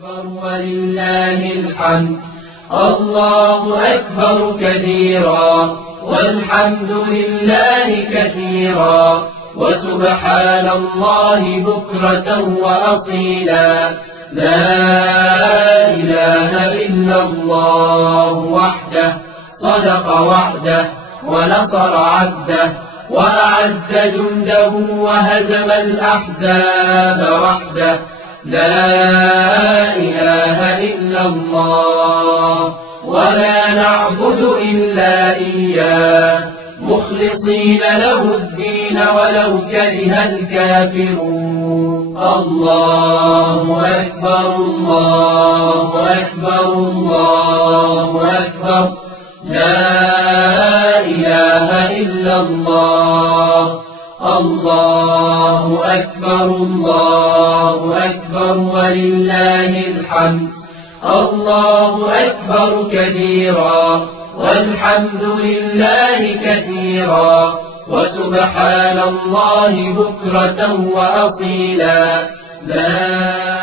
أكبر ولله الحمد. الله أكبر كبيرا والحمد لله كثيرا وسبحان الله بكرة وأصيلا. لا إله إلا الله وحده صدق وعده ونصر عبده وأعز جنده وهزم الأحزاب وحده. لا إله إلا الله ولا نعبد إلا إياه مخلصين له الدين ولو كره الكافرون. الله أكبر الله أكبر الله أكبر. لا إله إلا الله. الله أكبر الله أكبر ولله الحمد. الله أكبر كبيرا والحمد لله كثيرا وسبحان الله بكرة وأصيلا. لا